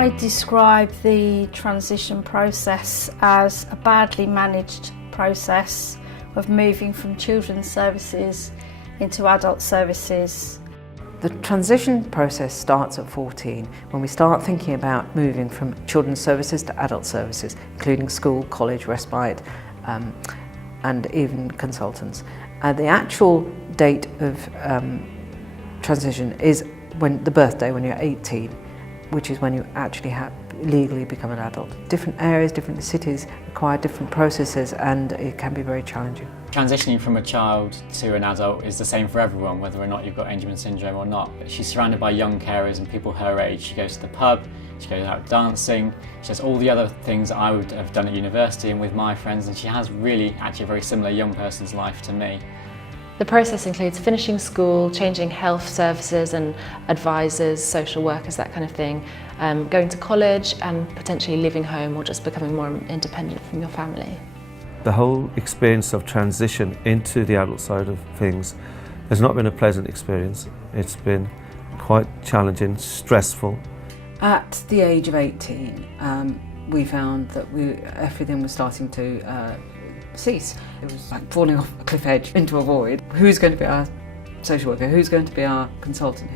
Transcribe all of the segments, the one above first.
I describe the transition process as a badly managed process of moving from children's services into adult services. The transition process starts at 14 when we start thinking about moving from children's services to adult services, including school, college, respite, and even consultants. The actual date of transition is when the birthday, when you're 18, which is when you actually legally become an adult. Different areas, different cities require different processes, and it can be very challenging. Transitioning from a child to an adult is the same for everyone, whether or not you've got Angelman Syndrome or not. She's surrounded by young carers and people her age. She goes to the pub, she goes out dancing, she does all the other things that I would have done at university and with my friends, and she has really actually a very similar young person's life to me. The process includes finishing school, changing health services and advisors, social workers, that kind of thing, going to college and potentially leaving home or just becoming more independent from your family. The whole experience of transition into the adult side of things has not been a pleasant experience. It's been quite challenging, stressful. At the age of 18, we found that everything was starting to cease. It was like falling off a cliff edge into a void. Who's going to be our social worker? Who's going to be our consultant?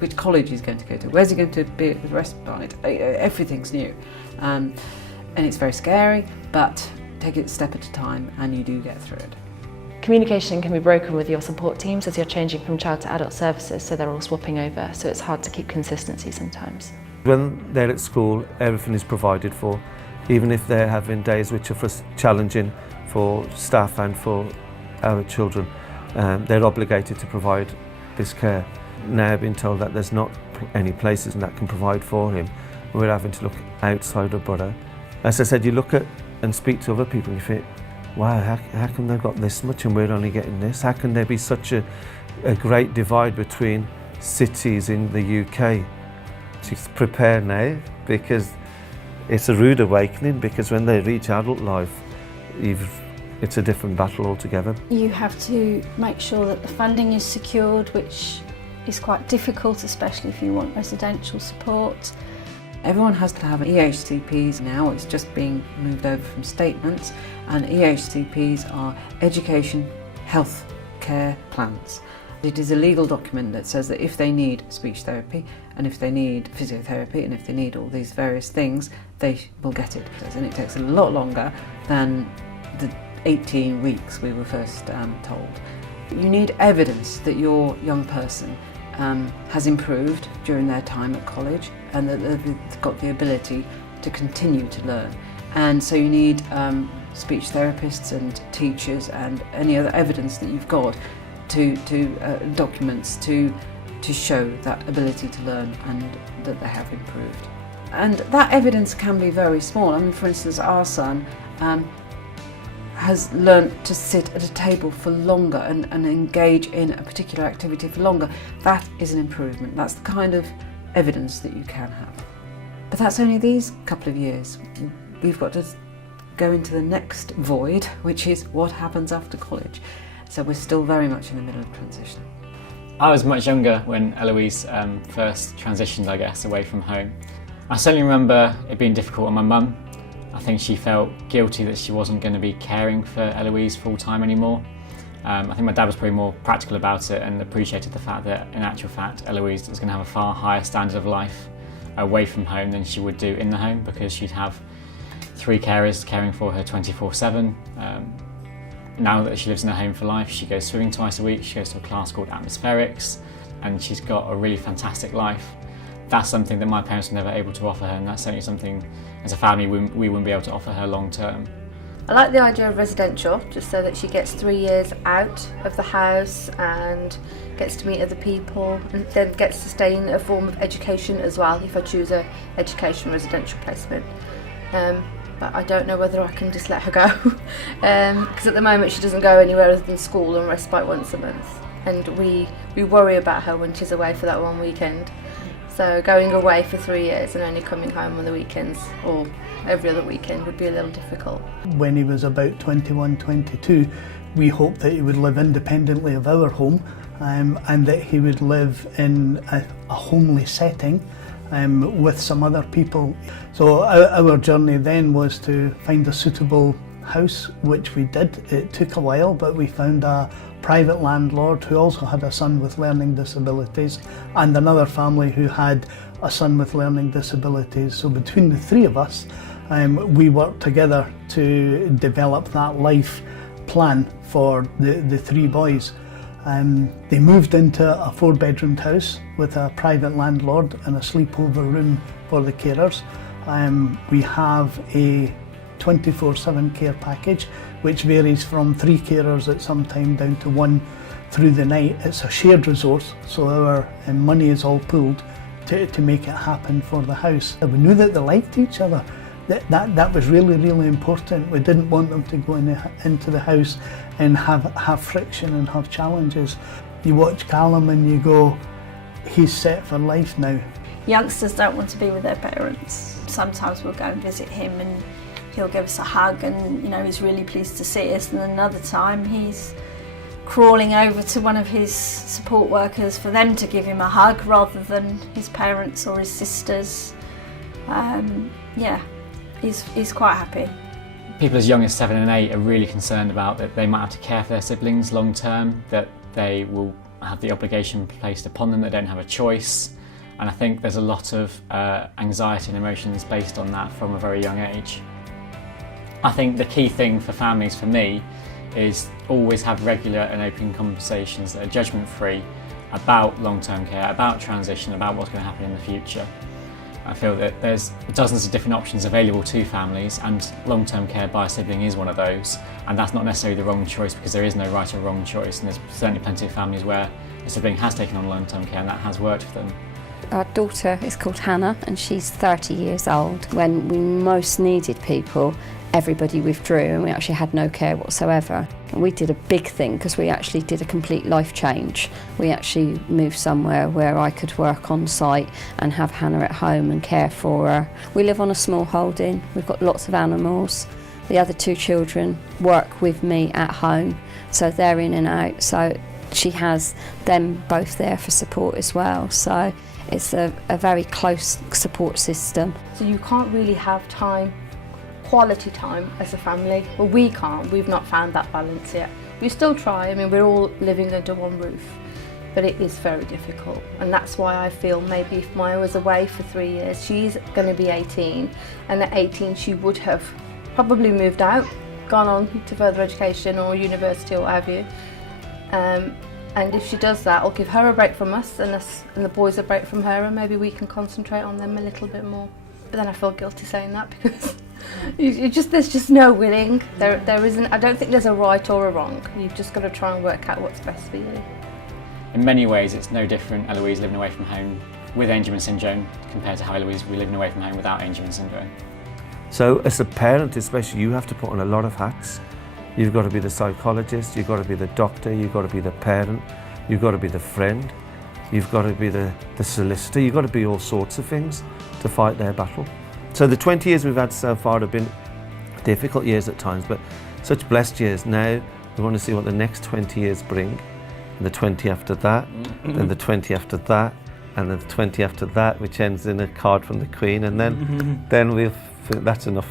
Which college he's going to go to? Where's he going to be at the respite? Everything's new, and it's very scary. But take it a step at a time, and you do get through it. Communication can be broken with your support teams as you're changing from child to adult services, so they're all swapping over. So it's hard to keep consistency sometimes. When they're at school, everything is provided for, even if they're having days which are challenging for staff and for our children. They're obligated to provide this care. Now being told that there's not any places that can provide for him, we're having to look outside of Borough. As I said, you look at and speak to other people and you think, wow, how come they've got this much and we're only getting this? How can there be such a great divide between cities in the UK? To prepare now, because it's a rude awakening, because when they reach adult life, it's a different battle altogether. You have to make sure that the funding is secured, which is quite difficult, especially if you want residential support. Everyone has to have EHCPs now. It's just being moved over from statements, and EHCPs are education health care plans. It is a legal document that says that if they need speech therapy and if they need physiotherapy and if they need all these various things, they will get it. And it takes a lot longer than the 18 weeks we were first told. You need evidence that your young person has improved during their time at college and that they've got the ability to continue to learn. And so you need speech therapists and teachers and any other evidence that you've got to documents to show that ability to learn and that they have improved. And that evidence can be very small. I mean, for instance, our son has learnt to sit at a table for longer and engage in a particular activity for longer. That is an improvement. That's the kind of evidence that you can have. But that's only these couple of years. We've got to go into the next void, which is what happens after college. So we're still very much in the middle of transition. I was much younger when Eloise first transitioned, I guess, away from home. I certainly remember it being difficult on my mum. I think she felt guilty that she wasn't going to be caring for Eloise full time anymore. I think my dad was probably more practical about it and appreciated the fact that, in actual fact, Eloise was going to have a far higher standard of life away from home than she would do in the home, because she'd have 3 carers caring for her 24/7. Now that she lives in her home for life, she goes swimming twice a week, she goes to a class called Atmospherics, and she's got a really fantastic life. That's something that my parents were never able to offer her, and that's certainly something as a family we wouldn't be able to offer her long term. I like the idea of residential, just so that she gets 3 years out of the house and gets to meet other people, and then gets to stay in a form of education as well if I choose a education residential placement. But I don't know whether I can just let her go, because at the moment she doesn't go anywhere other than school and respite once a month, and we worry about her when she's away for that one weekend. So going away for 3 years and only coming home on the weekends or every other weekend would be a little difficult. When he was about 21, 22, we hoped that he would live independently of our home, and that he would live in a homely setting with some other people. So our journey then was to find a suitable house, which we did. It took a while, but we found a private landlord who also had a son with learning disabilities, and another family who had a son with learning disabilities. So between the three of us, we worked together to develop that life plan for the three boys. They moved into a 4-bedroomed house with a private landlord and a sleepover room for the carers. We have a 24/7 care package, which varies from 3 carers at some time down to 1 through the night. It's a shared resource, so our money is all pooled to make it happen for the house. We knew that they liked each other. That was really, really important. We didn't want them to go into the house and have friction and have challenges. You watch Callum and you go, he's set for life now. Youngsters don't want to be with their parents. Sometimes we'll go and visit him and he'll give us a hug and he's really pleased to see us, and another time he's crawling over to one of his support workers for them to give him a hug rather than his parents or his sisters. He's quite happy. People as young as 7 and 8 are really concerned about that they might have to care for their siblings long term, that they will have the obligation placed upon them, they don't have a choice. And I think there's a lot of anxiety and emotions based on that from a very young age. I think the key thing for families, for me, is always have regular and open conversations that are judgment-free about long-term care, about transition, about what's going to happen in the future. I feel that there's dozens of different options available to families, and long-term care by a sibling is one of those, and that's not necessarily the wrong choice, because there is no right or wrong choice, and there's certainly plenty of families where a sibling has taken on long-term care and that has worked for them. Our daughter is called Hannah and she's 30 years old. When we most needed people, everybody withdrew and we actually had no care whatsoever. And we did a big thing because we actually did a complete life change. We actually moved somewhere where I could work on site and have Hannah at home and care for her. We live on a small holding, we've got lots of animals. The other 2 children work with me at home, so they're in and out. So she has them both there for support as well. So it's a very close support system. So you can't really have time, quality time as a family. Well, we can't. We've not found that balance yet. We still try. I mean, we're all living under one roof, but it is very difficult. And that's why I feel maybe if Maya was away for 3 years, she's going to be 18, and at 18 she would have probably moved out, gone on to further education or university or what have you. And if she does that, I'll give her a break from us and the boys a break from her, and maybe we can concentrate on them a little bit more. But then I feel guilty saying that because there's just no winning. There isn't. I don't think there's a right or a wrong. You've just got to try and work out what's best for you. In many ways, it's no different, Eloise living away from home with Angelman Syndrome compared to how Eloise would be living away from home without Angelman Syndrome. So as a parent especially, you have to put on a lot of hats. You've got to be the psychologist, you've got to be the doctor, you've got to be the parent, you've got to be the friend, you've got to be the solicitor, you've got to be all sorts of things to fight their battle. So the 20 years we've had so far have been difficult years at times, but such blessed years. Now we want to see what the next 20 years bring, and the 20 after that, then the 20 after that, and then the 20 after that, which ends in a card from the Queen, and then that's enough.